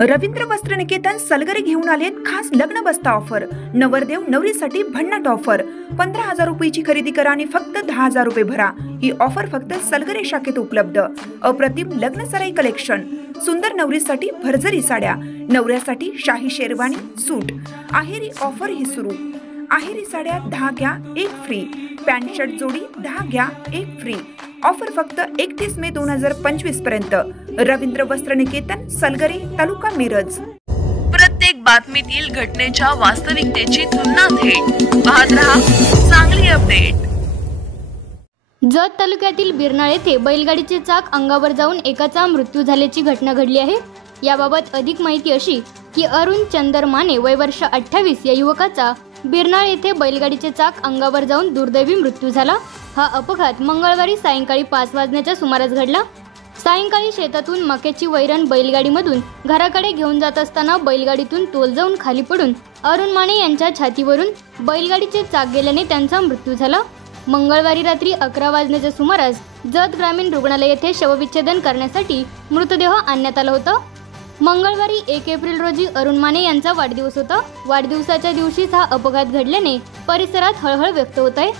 रवींद्र वस्त्रनिकेतन सलगरे घेऊन आलेत खास लग्न बस्ता ऑफर। नवरदेव नवरीसाठी भन्नाट ऑफर। 15,000 रुपयाची खरेदी करा आणि फक्त 10,000 रुपये भरा। ही ऑफर फक्त सलगरे शाखेत उपलब्ध। अप्रतिम लग्न सराई कलेक्शन, सुंदर नवरीसाठी भरजरी साड्या, नवऱ्यासाठी शाही शेरवानी सूट। आहेरी ऑफर ही सुरू। आहेरी साड्या 10 घ्या 1 फ्री। पॅन्ट शर्ट जोडी 10 घ्या 1 फ्री। ऑफर फक्त 31 मे 2025 पर्यंत। रवींद्र वस्त्रनिकेतन सलगरे, तालुका मिरज। प्रत्येक बातमीतील घटनेच्या वास्तविकतेची तुलना थेट पाहत रहा चांगली अपडेट। जत तालुक्यातील बिरनाळ येथे बैलगाडीचे चाक अंगावर जाऊन एकाचा मृत्यू झाल्याची घटना घडली आहे। याबाबत अधिक माहिती अशी की अरुण चंदर माने वय वर्ष 28 या युवकाचा बिरनाळ येथे बैलगाडीचे चाक अंगावर जाऊन दुर्दैवी मृत्यू झाला। हा अपघात मंगळवारी सायंकाळी 5 वाजण्याच्या सुमारास घडला। सायंकाळी शेतातून मक्याची वैरण बैलगाडीमधून घराकडे घेऊन जात असताना बैलगाडीतून तोल जाऊन खाली पडून अरुण माने यांच्या छातीवरून बैलगाडीचे चाक गेल्याने त्यांचा मृत्यू झाला। मंगळवारी रात्री 11 वाजण्याच्या सुमारास जत ग्रामीण रुग्णालय येथे शवविच्छेदन करण्यासाठी मृतदेह आणण्यात आला होता। मंगळवारी 1 एप्रिल रोजी अरुण माने यांचा वाढदिवस होता। वाढदिवसाच्या दिवशीच हा अपघात घडल्याने परिसरात हळहळ व्यक्त होत आहे।